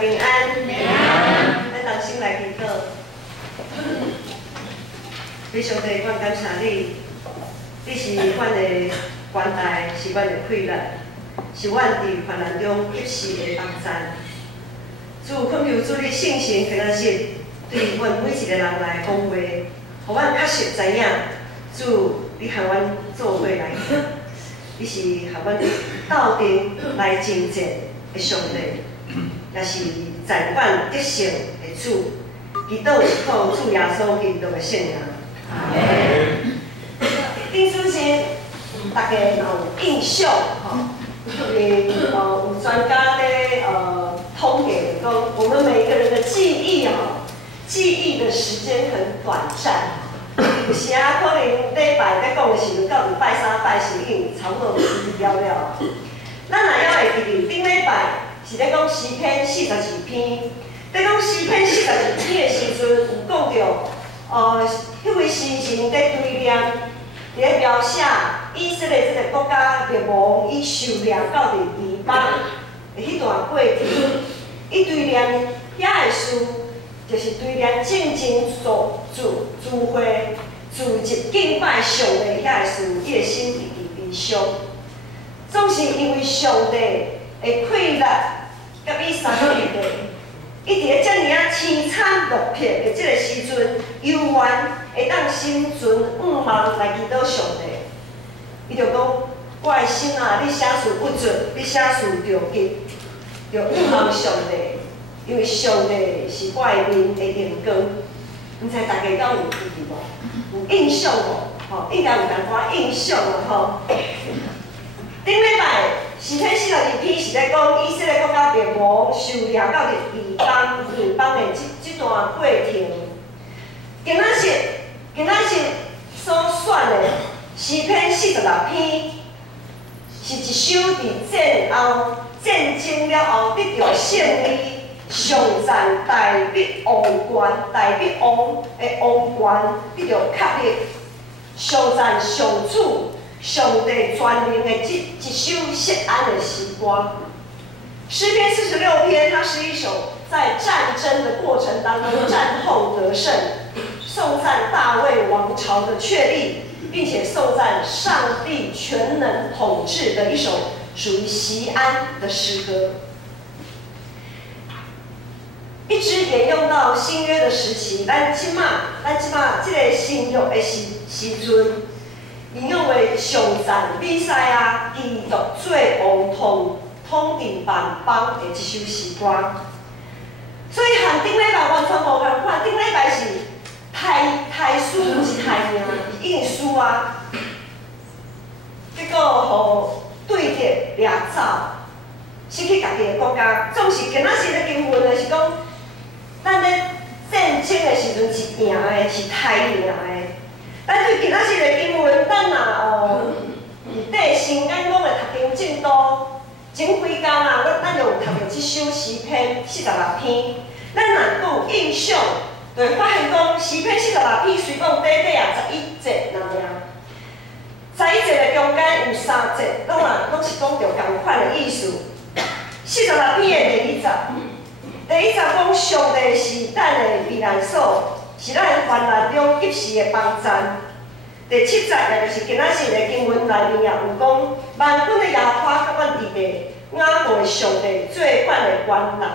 平安。咱同心来祈祷。非常地，阮感谢你，你是阮的关爱，是阮的快乐，是阮伫患难中及时的帮赞。主恳求主你圣神平安日对阮每一个人来讲话，互阮确实知影，主你向阮做伙来行，你是向阮斗阵来征战的上帝，也是在阮得胜的主。祈祷是靠主耶稣基督的圣名。阿门。顶主前，大家有印象吼，因为有专家咧统计讲，我们每一个人的记忆记忆的时间很短暂。有时啊，可能礼拜在讲的时候，到礼拜三、拜四已经差不多记了了。咱若还会记住，顶礼拜是咧讲诗篇42篇。在讲诗篇42篇的时阵，有讲到，迄位诗人在对念，咧描写以色列这个国家灭亡，伊受掠到伫异邦的迄段过程，伊对念遐个事，就是对念正自会、自入敬拜上帝遐个事，伊个心直直悲伤，总是因为上帝的快乐，甲伊三个日的。伊伫咧遮尔啊凄惨落魄的即个时阵，犹原会当心存望来祈祷上帝。伊就讲：我的心啊，你写事不准，你写事着急，着望上帝，因为上帝是我的面的阳光。毋知大家敢有记住无？有印象无？吼，应该有淡薄印象了吼。顶礼拜。诗篇42篇是咧讲以色列国家灭亡、受掠到伫异邦的即段过程。今仔日所选的诗篇46篇，是一首伫战争了后得到胜利、上赞大必王权得到确立、上赞上主。上帝全能的一首谢安的诗歌，诗篇46篇，它是一首在战争的过程当中战后得胜，颂赞大卫王朝的确立，并且颂赞上帝全能统治的一首属于锡安的诗歌，一直沿用到新约的时期。咱即马这个新约的时阵。引用为上赞比赛啊，基督做王统治万邦的一首诗歌，所以和顶礼拜完全无共款。顶礼拜是台书，不是台名，是印书啊。结果互对敌掠走，失去家己的国家。总是今仔日的经文的是讲，咱咧战争的时阵是赢的，是台赢的。咱对今仔日的经文，咱若伫底先咱讲的读经进度，前几工啊，咱就有读到即首诗篇46篇。咱若有印象，就会发现讲诗篇46篇虽讲短啊11节那尔，11节的中间有3节，拢是讲着同款的意思。46篇的第一集讲上帝是咱的避难所。是咱的患难中及时的帮赞。第7节也就是今仔日的经文内面也有讲，万军的耶和华甲阮伫地，雅各的上帝最管的关内。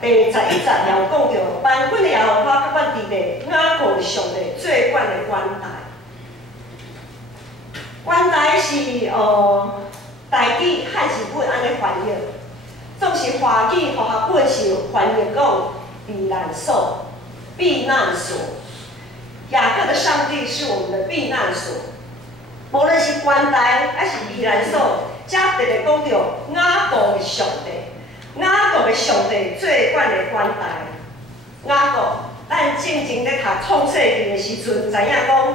第11节也有讲到，万军的耶和华甲阮伫地，雅各的上帝最管的关内。关内是台语汉字本安尼翻译，总是华语和学本是翻译讲避难所。避难所，雅各的上帝是我们的避难所。无论是关台还是避难所，这特别讲到雅各的上帝，雅各的上帝最管的关台。雅各，咱正经咧读创世纪的时阵，知影讲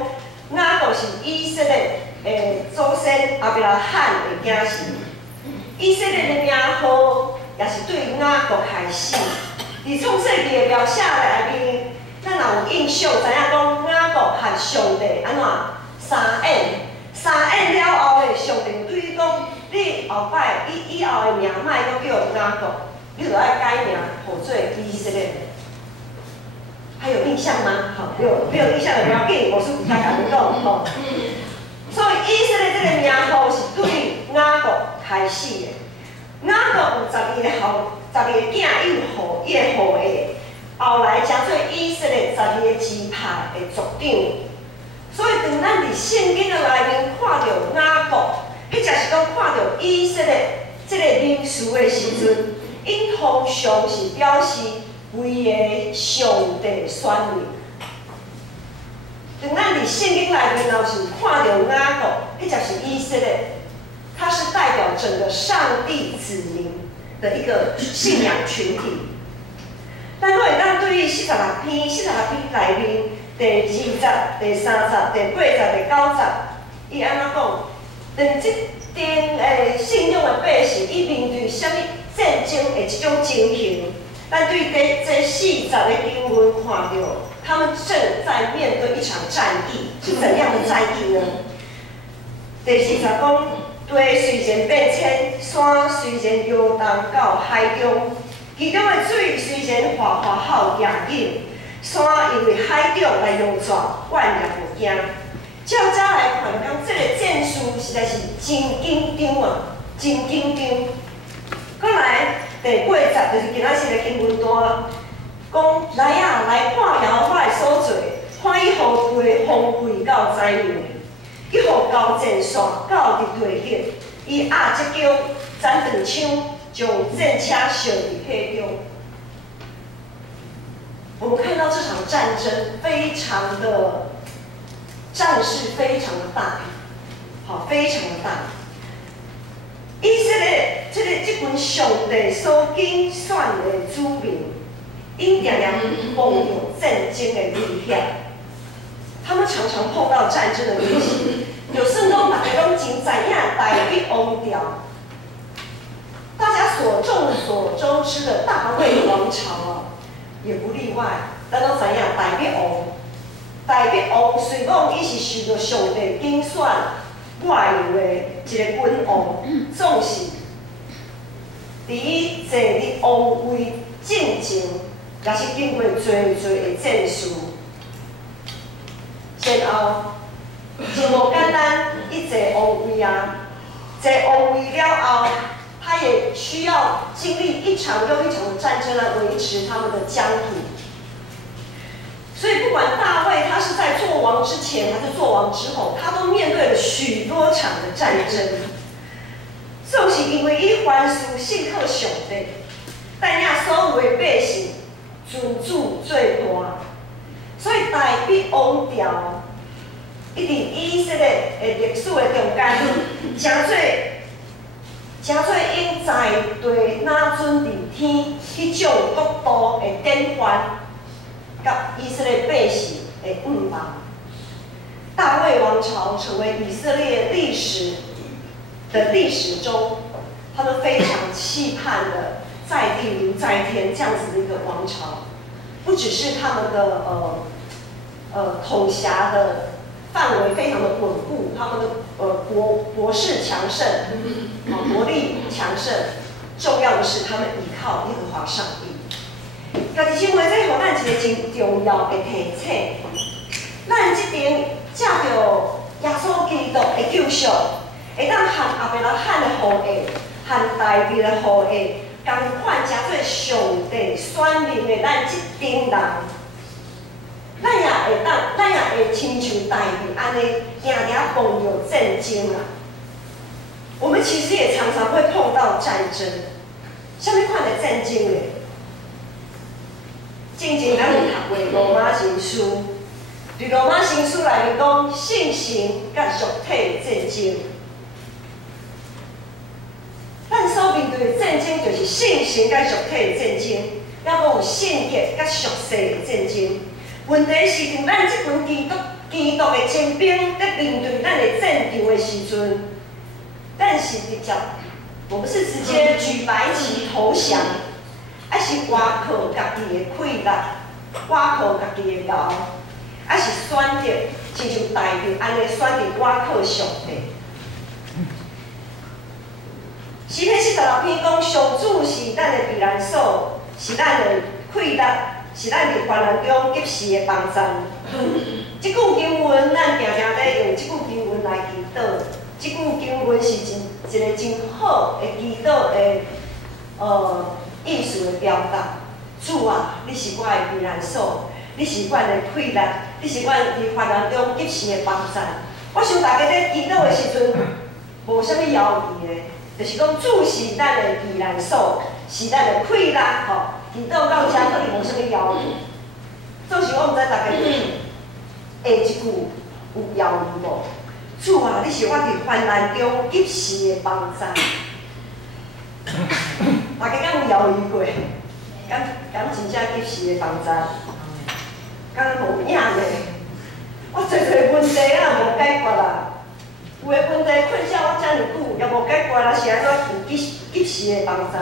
雅各是以色列的祖先亚伯拉罕的囝婿。以色列的名号也是对雅各开始。伫创世纪的描写内面，咱若有印象，知影讲雅各和上帝安怎相演，相演了后咧，上帝对伊讲：你后摆以后的名莫阁叫雅各，你就爱改名，好做以色列。还有印象吗？好，没有印象的不要紧，我是不太敢讲吼。所以以色列这个名号是对雅各开始的。雅各有12个囝，伊有互伊的后裔，后来才做以色列12个支派的族长。所以当咱伫圣经的内面看到雅各，迄才是讲看到以色列这个民事的时阵，因通常是表示规个上帝选民。当咱伫圣经内面若是看到雅各，迄才是以色列，它是代表整个上帝子民的一个信仰群体。但我会当对于46篇内面第20、第30、第80、第90，伊安怎讲？当即阵信仰的百姓，伊面对啥物战争的这种情形，咱对这40个经文看到，他们正在面对一场战役，是怎样的战役呢？第40讲，地虽然变迁，山虽然摇动到海中，其中的水虽然哗哗好野紧，山因为海中来拥拽，万也无惊。照这来看，讲这个战事实在是真紧张啊，真紧张。过来第80就是今仔日的经文段，讲来啊，来看摇我的所做，看伊互地荒废到怎样，伊互交战线到入地迄，伊压这脚，斩断枪，将战车烧伫海中。我们看到这场战争非常的战事非常的大，好，非常的大。以色列这群上帝所拣选的子民，因常常碰到战争的危险，他们常常碰到战争的危险。就算讲大家拢真知影大卫王朝，大家所众所周知的大卫王朝啊，也不例外。咱拢知影大卫王虽讲伊是受到上帝拣选外游的一个君王，总是伫伊坐伫王位进前，也是经过侪的战事，然后真无简单，伊坐王位啊，坐王位了后，他也需要经历一场又一场的战争来维持他们的疆土。所以，不管大卫他是在做王之前还是做王之后，他都面对了许多场的战争。就是因为伊凡事信靠上帝，但领所有的百姓尊主最大，所以大卫王朝一直以色列的历史的中间，真侪因在地拿准伫天去将国度的典范。甲以色列百姓的盼望，大卫王朝成为以色列历史中，他们非常期盼的在地如在天这样子的一个王朝，不只是他们的统辖的范围非常的稳固，他们的国势强盛，国力强盛，重要的是他们依靠耶和华上帝。家己生活这互咱一个真重要的提醒，咱这边借着耶稣基督的救赎，会当和亚伯拉罕的后裔、和大卫的后裔，同款加做上帝选民的咱这群人，咱也会亲像大卫安尼，常常碰到战争啊。我们其实也常常会碰到战争，什么款的战争呢？之前咱有读过《罗马新书》，伫《罗马新书》内面讲性情甲肉体战争。咱所面对的战争就是性情甲肉体的战争，还佫有性格甲俗世的战争。问题是，当咱这群基督的精兵在面对咱的战场的时阵，咱是直接，我们是直接举白旗投降。还是挖靠家己的快乐，挖靠家己的牛，还是选择亲像大卫安尼选择挖靠上帝。诗篇46篇讲，上主是咱的避难所，是咱的快乐，是咱伫患难中及时的帮助。即句经文，咱常常咧用即句经文来祈祷。即句经文是一个真好的祈祷的意思的表达。主啊，你是我的避难所，你是阮的快乐，你是阮伫患难中及时的帮助。我想大家咧祈祷的时阵，无啥物犹豫的，就是讲主是咱的避难所，是咱的快乐吼。祈祷到遮可能无啥物犹豫。总是我毋知大家下一句有犹豫无？主啊，你是我伫患难中及时的帮助。大家敢有犹豫过？敢真正及时的帮助？敢无影嘞？我侪侪问题啊，无解决啦。有诶问题困扰我遮尔久，也无解决啦，是安怎有及时的帮助？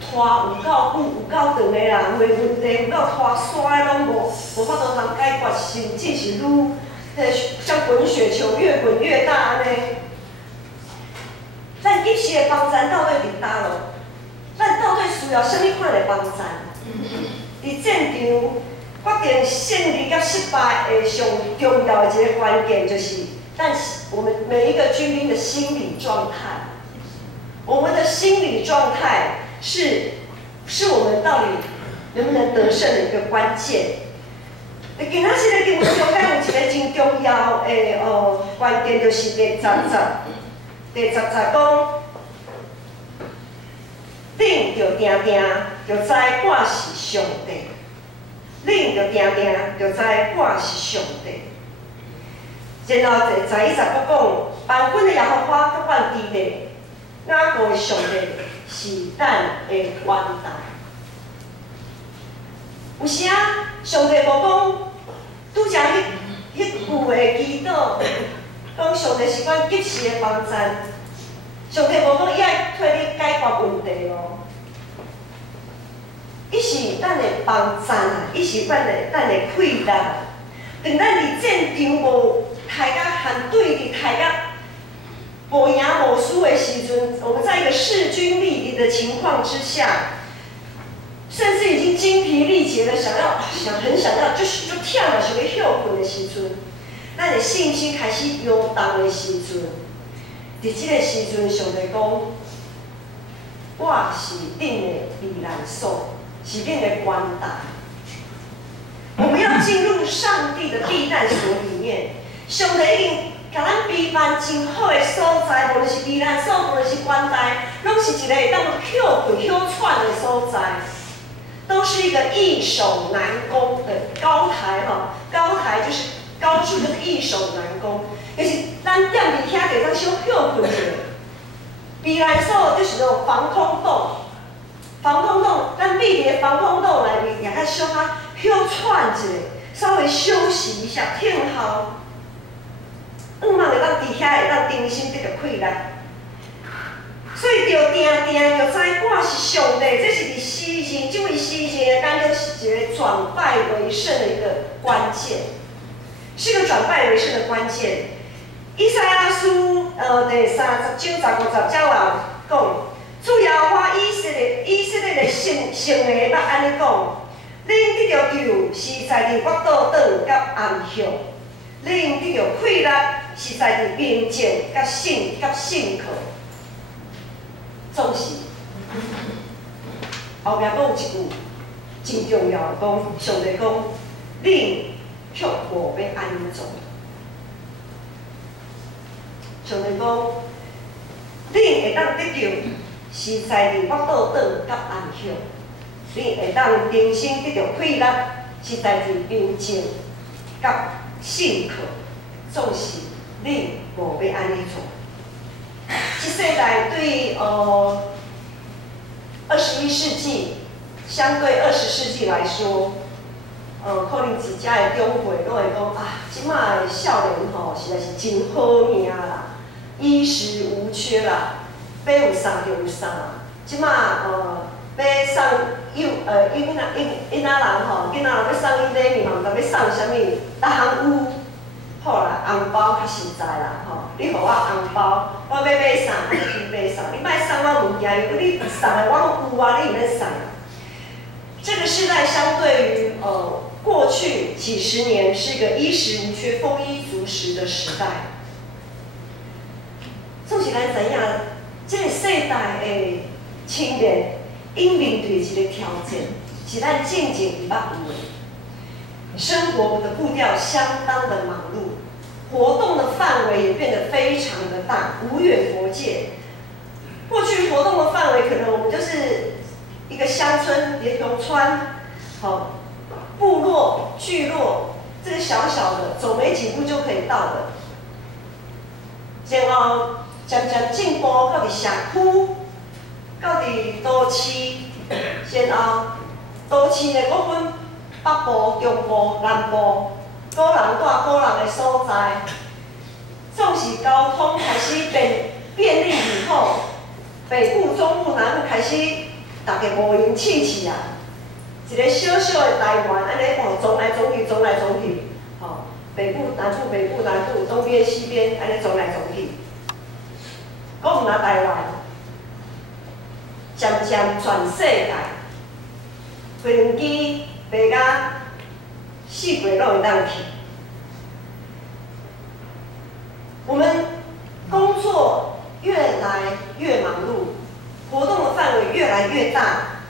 拖有够久，有够长的啦，有诶问题有够拖沙拢无法度通解决，甚至是像滚雪球越滚越大安尼。咱及时的帮助到底伫倒落？咱到底需要啥物款的帮助？伫战场决定胜利甲失败的上重要的一个关键，就是我们每一个军兵的心理状态。我们的心理状态是我们到底能不能得胜的一个关键。今仔日的经文中，咱有一个真重要的关键，就是第10节。第10节讲，恁着定定着知我是上帝，恁着定定着知我是上帝。然后第11节佫讲，万军的耶和华甲阮伫咧，雅各的上帝是咱的元大。有时啊，上帝无讲，拄则迄句的祈祷，讲上帝是阮及时的帮助。上帝无讲伊爱替你解决问题咯，伊是咱的帮助啊，伊是咱的快乐。当咱伫战场无杀甲含对伫杀甲无赢无输的时阵，我们在一个势均力敌的情况之下，甚至已经精疲力竭的很想要，就是就忝了，想要休困的时阵，咱的信心开始摇动的时阵。伫即个时阵，上帝讲，我是恁的避难所，是恁的元大。我们要进入上帝的避难所里面。上帝已经甲咱备办真好的所在，无论是避难所，无论是元大，拢是一个会当休困、休喘的所在，都是一个易守难攻的高台哈。高台就是高处，就是易守难攻。就是咱踮伫遐就当小休困者，避难所就是那种防空洞，防空洞，咱避伫防空洞内面，也较小可休喘一下，稍微休息一下，听候，毋茫会当伫遐会当定心得到快乐。所以着定定着知我是上帝，这是伫诗人这位诗人感觉是一个转败为胜的一个关键，是个转败为胜的关键。以赛亚书第30章15节有讲，主耶和华以色列的圣的捌安尼讲：恁得着救是在伫我倒转甲暗向，恁得着快乐是在伫平静甲信靠。总是后壁讲有一句真重要，讲上帝讲，恁却无要安怎？上帝讲，恁会当得着，是在伫我倒转甲暗向；恁会当人生得着快乐，是在伫平静甲信靠。总是恁无要安尼做。即世代对21世纪，相对20世纪来说，可能一家的长辈拢会讲啊，即马的少年吼实在是真好命啦，衣食无缺啦，要有啥就有啥。即马要送囡仔人吼，囡仔人要送伊礼物嘛，毋知要送啥物，逐项有。好啦，红包较实在啦，吼！你互我红包，我要买啥就去买啥。你莫送我物件，件，如果你送的我有啊，你唔免送。这个世代相对于过去几十年是一个衣食无缺、丰衣足食的时代。总是咱知影，这个世代的青年因面对一个挑战，是咱渐渐伊捌有的。生活的步调相当的忙碌，活动的范围也变得非常的大，无远弗届。过去活动的范围，可能我们就是一个乡村、连农村，好，部落、聚落，这个小小的，走没几步就可以到的。然后渐渐进步到伫社区，到伫都市，然后都市呢，我分北部、中部、南部，个人住个人的所在，总是交通开始便利以后，北部、中部、南部开始大家无闲气气啊，一个小小的台湾，安尼走来走去，走来走去，吼，北部、南部、北部、南部，东边、西边，安尼走来走去。我唔拿台湾，渐渐全世界，飞轮机飞甲四季拢会当去。我们工作越来越忙碌，活动的范围越来越大。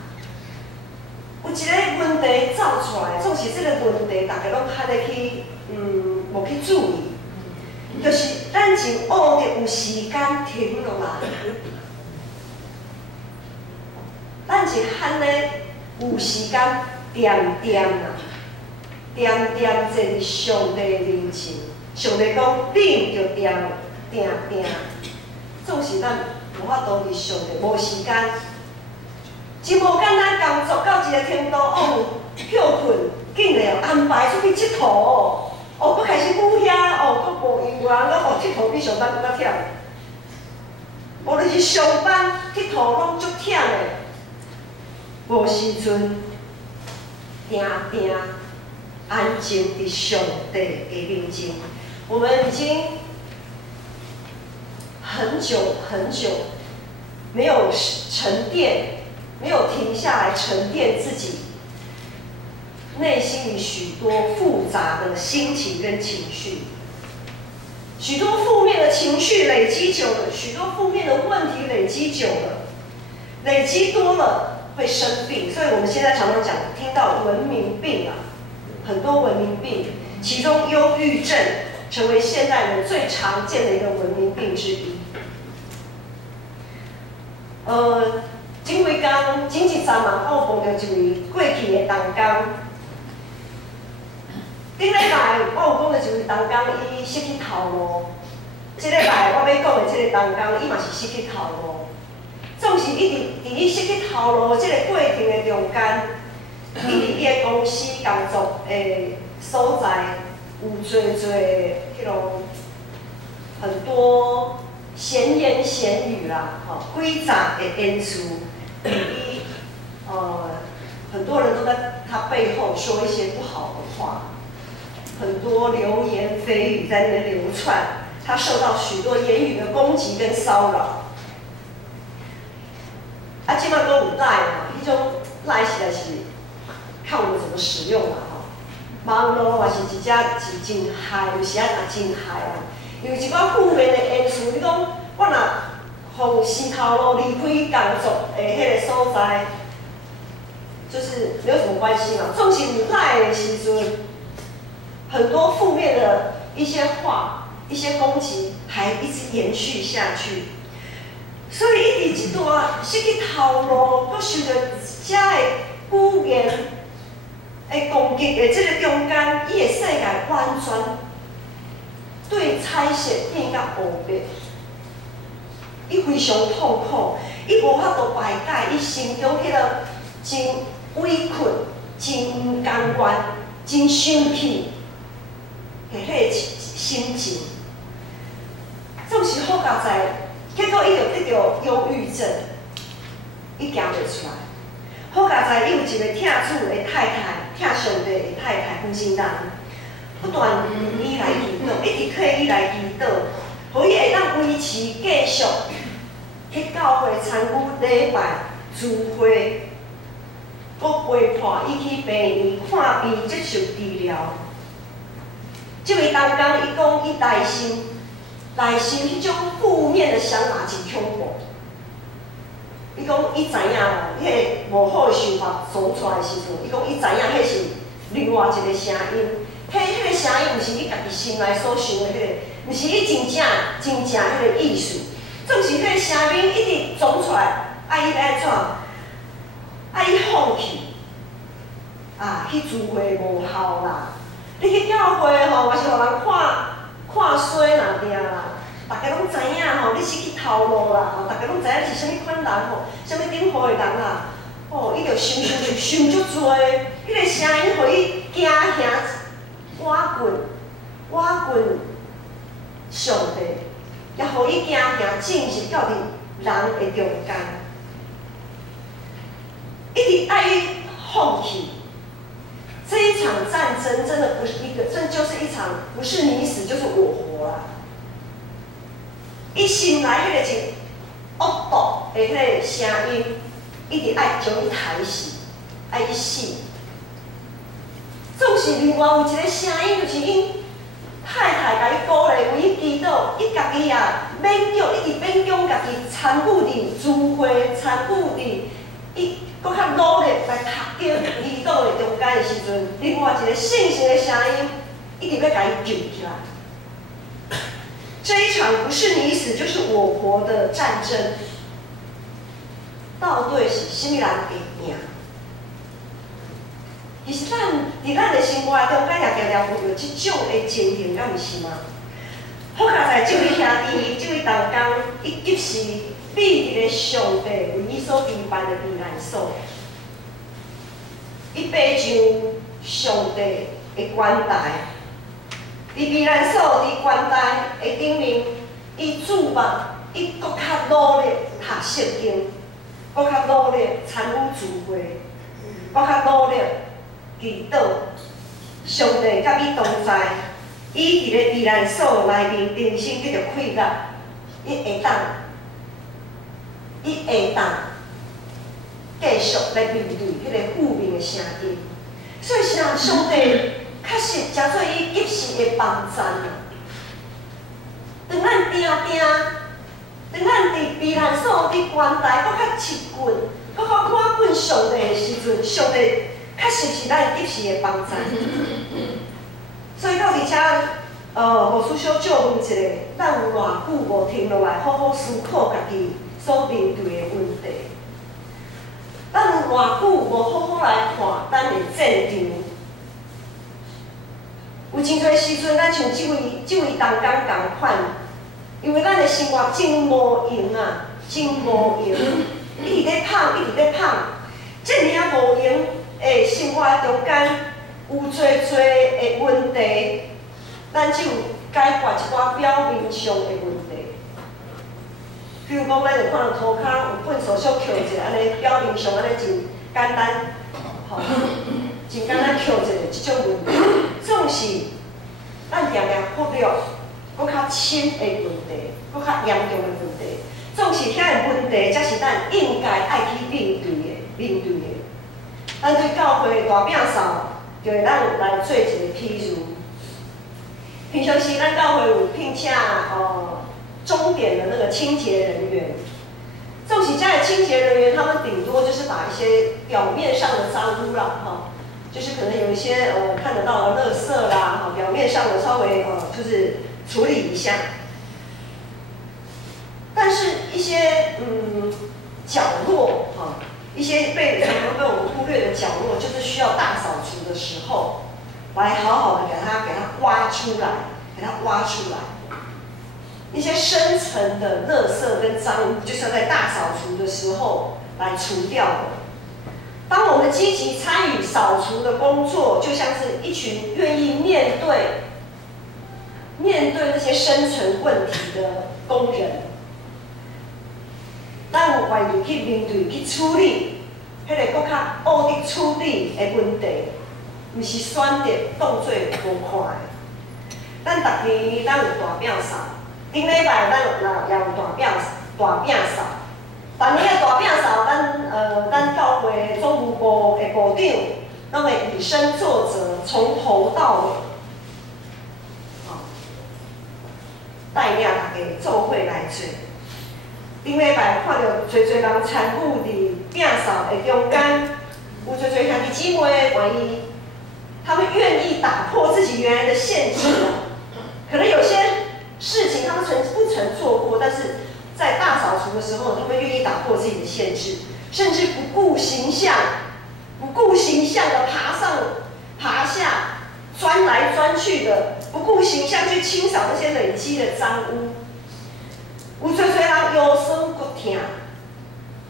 有一个问题走出来，总是这个问题大家拢较得去，无去注意，就是咱真学着有时间停落来，咱是罕咧有时间点点啊，点点坐上帝面前，上帝讲你着点点点，总是咱无法度伫上帝无时间。真无简单，工作到一个程度，休困，紧嘞安排出去佚佗，佫开始舞遐，佫无音乐，佫佚佗比上班佫较忝。无就是上班佚佗拢足忝的，无时阵，定定安静伫上帝的面前。我们已经很久很久没有沉淀。没有停下来沉淀自己内心里许多复杂的心情跟情绪，许多负面的情绪累积久了，许多负面的问题累积久了，累积多了会生病。所以我们现在常常讲，听到文明病啊，很多文明病，其中忧郁症成为现代人最常见的一个文明病之一。前几日昨晚我碰到一位过去的同工，顶礼拜我有讲到一位同工，伊失去头路。这礼拜我要讲的这个同工，伊嘛是失去头路。总是一直伫伊失去头路这个过程的中间，伊伫伊的公司工作的所在，有侪迄种很多闲言闲语啦，诡诈的言辞。伊很多人都在他背后说一些不好的话，很多流言蜚语在那边流窜，他受到许多言语的攻击跟骚扰。即摆都有赖嘛，迄种赖实在是看我们怎么使用啦网络也是一只是真害，有时啊也真害啊。因为一寡负面的言辞，你讲我若互死头路离开工作的迄个所在，就是没有什么关系嘛。总是有赖的时阵，很多负面的一些话、一些攻击，还一直延续下去。所以一直一段失去头路，佮受到遮的语言的攻击的这个中间，伊的世界完全对彩色变甲乌白。伊非常痛苦，伊无法度排解，伊心中迄个真委屈、真毋甘愿、真生气的迄个心情，总是好佳哉。结果伊就得到忧郁症，伊行袂出来。好佳哉，伊有一个疼主的太太，疼上帝的太太夫妻档，不断伊来祈祷，一直替伊来祈祷。互伊会当维持继续去教会参与礼拜、聚会，搁陪伴伊去病院看病、接受治疗。这位当工，伊讲伊内心迄种负面的想法真恐怖。伊讲伊知影哦，迄个无好的想法走出来的时阵，伊讲伊知影迄是另外一个声音。迄个声音，毋是伊家己心内所想的迄个，毋是伊真正迄个意思。总是迄个声音一直走出来，伊要安怎？伊放弃。去聚会无效啦！你去教会吼，嘛是互人看衰啦，定啦。大家拢知影吼，你失去头路啦，大家拢知影是啥物款人吼，啥物顶好的人啦。伊着想足多，迄个声音互伊惊吓，我滚上帝，也互伊惊吓，正是到伫人的中间，一直爱伊放弃。这一场战争真的不是这就是一场不是你死就是我活啦。伊心内迄个真恶毒的迄个声音，一直爱将伊害死，爱伊死。总是另外有一个声音，就是因太太甲伊鼓励，为伊祈祷，伊家己也勉强，一直勉强家己参与伫聚会，参与伫伊。搁较努力来读经、祈祷的中间的时阵，另外一个圣神的声音一直要甲伊救起来。这一场不是你死就是我活的战争，到底是啥物人会赢？其实咱的生活中，咱也常常遇到即种的情形，敢毋是吗？好佳在这位兄弟，这位同工，伊及时。美丽的上帝为伊所编办的避难所，伊爬上上帝的关台，伫避难所伫关台的顶面，伊注目，伊搁较努力读圣经，搁较努力参与聚会，搁较努力祈祷。上帝甲伊同在，伊伫咧避难所内面人生继续快乐，伊会当继续来面对迄个负面的声音，所以上帝确实真做伊及时的帮助。当咱伫避难所、伫关台，搁较七棍，搁较看滚上帝的时阵，上帝确实是咱及时的帮助。所以到伫遮，无需小借问一下，咱有偌久无停落来，好好思考家己所面对的问题。咱有偌久无好好来看咱的战场？有真侪时阵，咱像即位同工共款，因为咱的生活真无用啊，真无用，一直咧捧，这尔无用的生活中间，有侪的问题，咱只有解决一寡表面上的问题。比如讲，咱就看到涂骹有粪扫小捡一下，安尼表面上安尼真简单，吼，真简单捡一个即种问题，总是咱常常忽略搁较深的问题，搁较严重的问题，总是遐个问题才是咱应该爱去面对的。咱对教会的大摒扫，就会咱来做一个譬如。平常时咱教会有聘请钟点的那个清洁人员，纵使家的清洁人员，他们顶多就是把一些表面上的脏污啦，就是可能有一些看得到的垃圾啦，表面上的稍微就是处理一下。但是一些角落一些常常被我们忽略的角落，就是需要大扫除的时候，来好好的给它挖出来，一些深层的垃圾跟脏污，就是要在大扫除的时候来除掉的。当我们积极参与扫除的工作，就像是一群愿意面对那些深层问题的工人。咱有愿意去面对、去处理，迄个搁较恶的处理的问题，毋是选择当做无看的。咱逐年咱有大摒扫。顶礼拜咱也有大摒扫，部长拢会以身作则，从头到尾，带领大家做伙来做。顶礼拜看到侪侪人参与伫摒扫的中间，有侪侪兄弟姊妹愿意，他们愿意打破自己原来的限制啊。可能有些事情他们不曾做过，但是在大扫除的时候，他们愿意打破自己的限制，甚至不顾形象的爬上爬下，钻来钻去的，不顾形象去清扫那些累积的脏污。有侪侪人腰酸骨痛，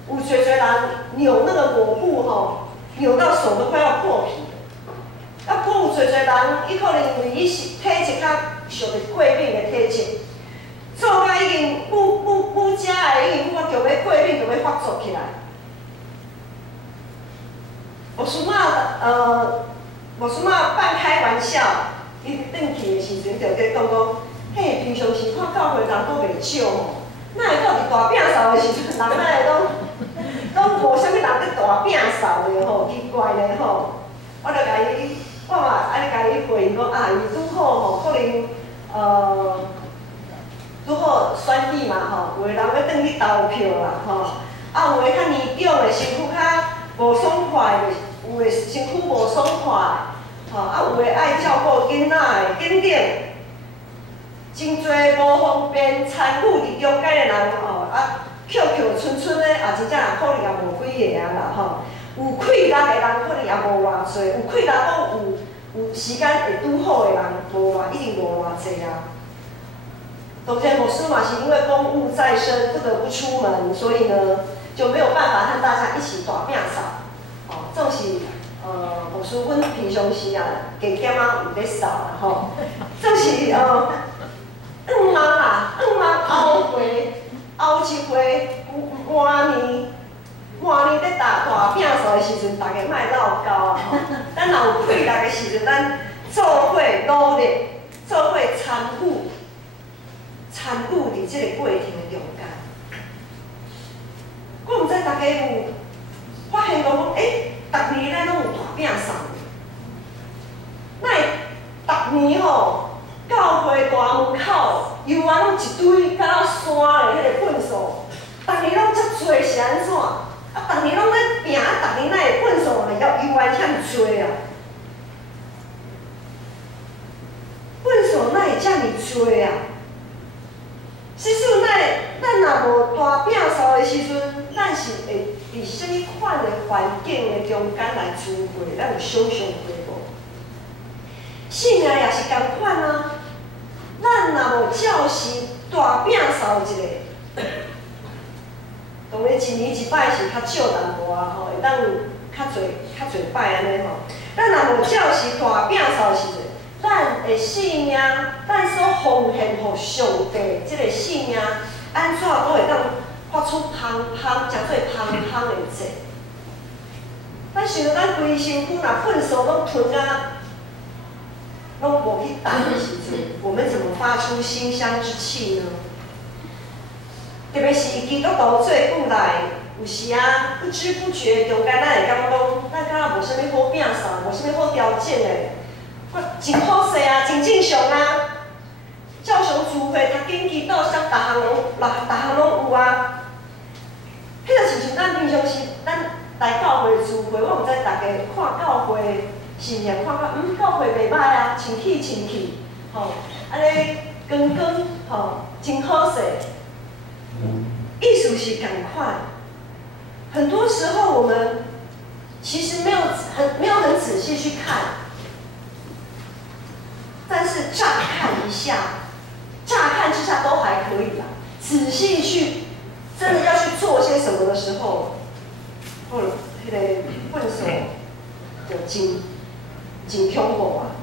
有侪侪人扭那个抹布扭到手都快要破皮了。啊，有侪侪人，伊可能因为伊是体质较属于过敏的体质，做到已经不加的已经我就要过敏，就要发作起来。牧师妈半开玩笑，伊转去的时阵就在讲，嘿，平常时看教会人都袂少吼，哪会到伫大摒扫的时阵，人哪会拢无啥物人伫大摒扫的吼？奇怪咧吼！我就甲伊，我嘛安尼甲伊回应讲啊，伊拄好吼，可能拄好选举嘛吼，有的人要转去投票啦吼，啊有的较年长的身躯较无爽快的，有的身躯无爽快。啊，有诶爱照顾囡仔诶，等等，真侪无方便参与伫中间诶人啊，扣剩诶，真正可能也无几个啦吼。有气力诶人可能也无偌济，有气力讲有时间会拄好诶人一定无偌济啊。当天牧师嘛是因为公务在身，不得不出门，所以呢就没有办法和大家一起大摒扫。总是。牧师，阮平常时啊，加减啊有咧扫啦吼，总是晚梦啦，晚梦后一回换年咧大摒扫的时阵，大家莫闹交啊吼。咱若有气力的时阵，咱做伙努力，做伙参与伫即个过程的中间。我毋知大家有发现讲，逐年咱拢有大摒扫，那逐年吼，教会大门口又啊拢一堆敢若山的迄个粪扫，逐年拢遮多是安怎？啊，逐年拢咧拼，逐年哪会粪扫又啊遐多啊？粪扫哪会遮尔多啊？是说咱若无大摒扫的时阵，咱是会伫什么款的环境的中间来聚会？咱有想象过无？性命也是共款啊！咱若无照时大摒扫一个，当然一年一摆是较少淡薄啊吼，会当较侪摆安尼吼。咱若无照时大摒扫的时阵，咱的性命，咱所奉献予上帝即个性命，安怎都会当发出芳香，诚做芳香的者。咱想到咱规身躯若粪扫拢囤啊，拢无去打的时阵，我们怎么发出馨香之气呢？特别是基督徒做久来，有时啊不知不觉中间，咱会感觉讲，咱敢若无啥物好摒扫，无啥物好调整的。真好势啊，真正常啊！照常聚会、读经、祈祷，啥逐项拢有啊。迄个亲像咱平常时，咱来教会聚会，我毋知大家看教会是毋是看到，教会袂歹啊，清气，吼，安尼光，吼，真好势。意思是同款。很多时候我们其实没有很仔细去看。但是乍看之下都还可以啦。仔细去，真的要去做些什么的时候，迄个粪扫就真恐怖啊！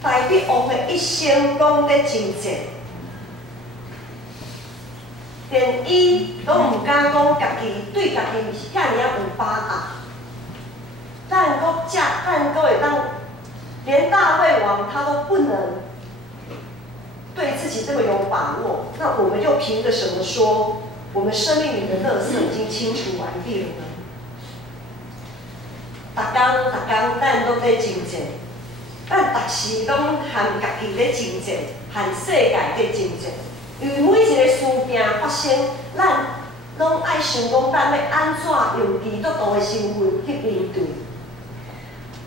大笔王的一生拢咧征战，连伊都唔敢讲家己对家己是遐尔有把握，咱阁会当。连大胃王他都不能对自己这么有把握，那我们又凭着什么说我们生命里的垃圾已经清除完毕了呢？咱拢在竞争，咱逐时拢和家己咧竞争，和世界咧竞争。因为每一个事件发生，咱拢爱想讲，咱要安怎用基督徒的身份去面对。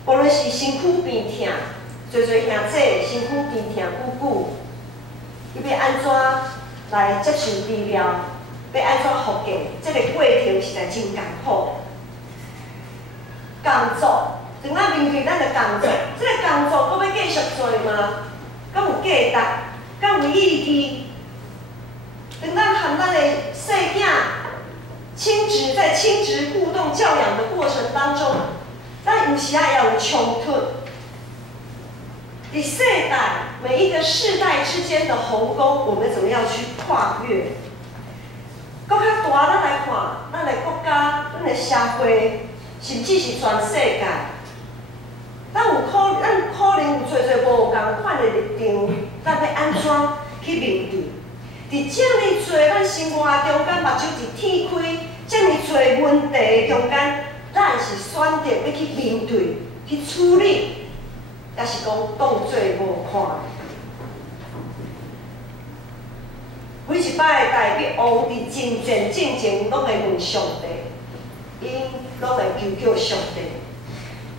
无论是身躯病痛，侪兄姐身躯病痛久，伊要安怎来接受治疗？要安怎复健？这个过程实在真艰苦。工作，当咱面对咱的工作，这个工作阁要继续做吗？敢有价值？敢有意义？当咱和咱的细囝在亲职互动教养的过程当中，咱有时也有冲突。在世代每一个世代之间的鸿沟，我们怎么样去跨越？搁较大，咱来看，咱的国家、咱的社会，甚至是全世界，咱可能有侪无共款的立场，咱要安怎去面对？伫这么多咱生活中间，目睭伫天开，这么多问题中间，咱是选择要去面对、去处理，还是讲当作无看？每一摆的代表王伫真正进前，拢会问上帝，因拢会求上帝。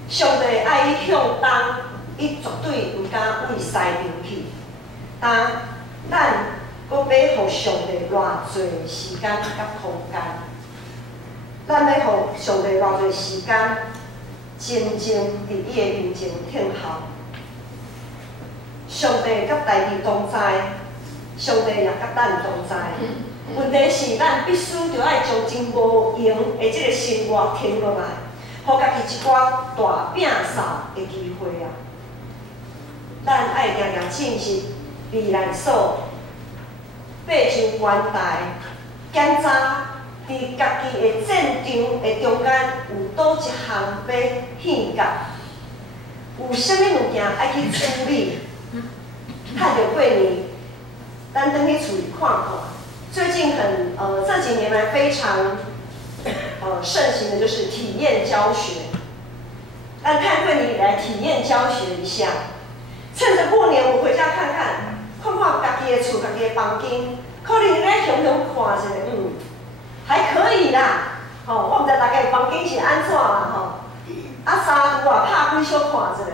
上帝爱伊向东，伊绝对毋敢为西边去。但咱阁要互上帝偌济时间甲空间，咱要互上帝偌济时间，静静伫伊的面前听候。上帝甲代志同在。上帝也甲咱同在，问题是咱必须着爱将真无用的这个生活停落来，互家己一寡大摒扫的机会啊！咱爱常常正视避难所、爬上悬台，检查伫家己的战场的中间有倒一项要献甲，有啥物物件爱去处理，趁着过年。咱登去厝里看看，最近这几年来非常盛行的就是体验教学。咱看过年来体验教学一下，趁着过年我回家看看，看看家己的厝、家己的房间，可能咧雄雄看一下，还可以啦。我毋知大家房间是安怎啦衫裤拍开小看一下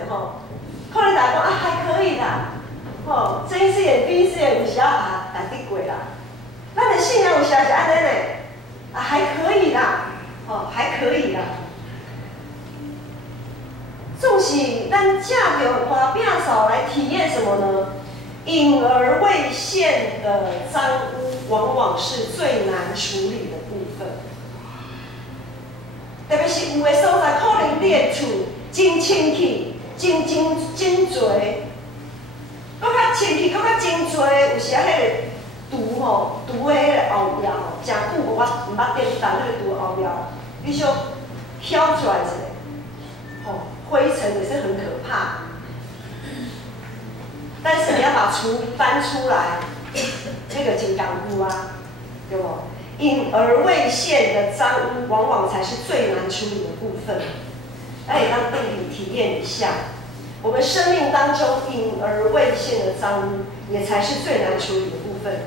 可能大家讲还可以啦。睁一只眼闭一只眼，有时啊得过啦。咱的信仰有时是安尼嘞，还可以啦，还可以啦。纵使咱架着大摒扫来体验什么呢？隐而未现的脏污，往往是最难处理的部分。特别是有的所在，可能你的厝真清气，真侪。搁较清气，搁较真侪，有时啊，迄个除的迄个后壁真久无毋捌点动迄个除的后壁，你小挑出来一下，灰尘也是很可怕。但是你要把厨搬出来，那个真功夫啊，对不？隐而未现的脏污，往往才是最难处理的部分。那也让弟弟体验一下。我们生命当中隐而未现的脏污，也才是最难处理的部分。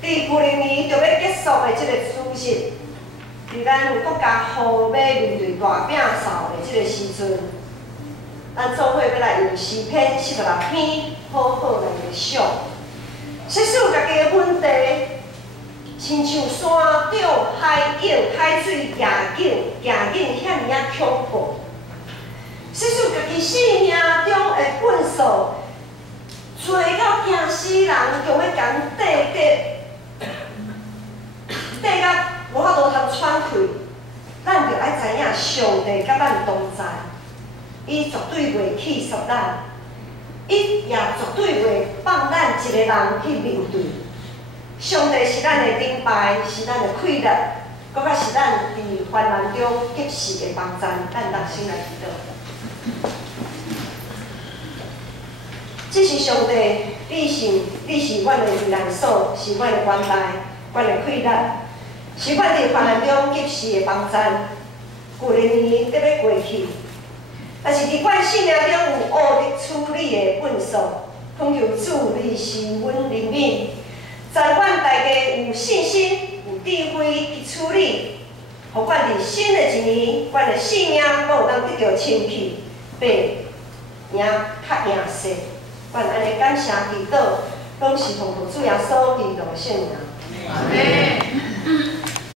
第旧年就要结束的这个主日，伫咱有国家好要面对大摒扫的这个时阵，咱做伙要来用诗篇76篇，好好来默想。细数家己的问题，亲像山顶海涌、海水行紧遐尼啊恐怖。细数家己生命中的困数，做到惊死人，强要共缀到无法度通喘气，咱着爱知影上帝甲咱同在，伊绝对袂气煞咱，伊也绝对袂放咱一个人去面对。上帝是咱的顶牌，是咱的快乐，搁较是咱伫患难中及时的帮助，咱同心来祈祷。这是上帝，你是阮的避难所，是阮的关怀，阮的快乐，是阮伫患难中及时的帮助。旧年才要过去，但是伫阮生命中有学得处理的本事，恳求主你是阮灵敏，在阮大家有信心、有智慧去处理，互阮伫新的一年，阮的性命拢有当得到清气，并较赢势。阮安尼感谢祈祷，拢是奉主耶稣基督的圣名。阿门。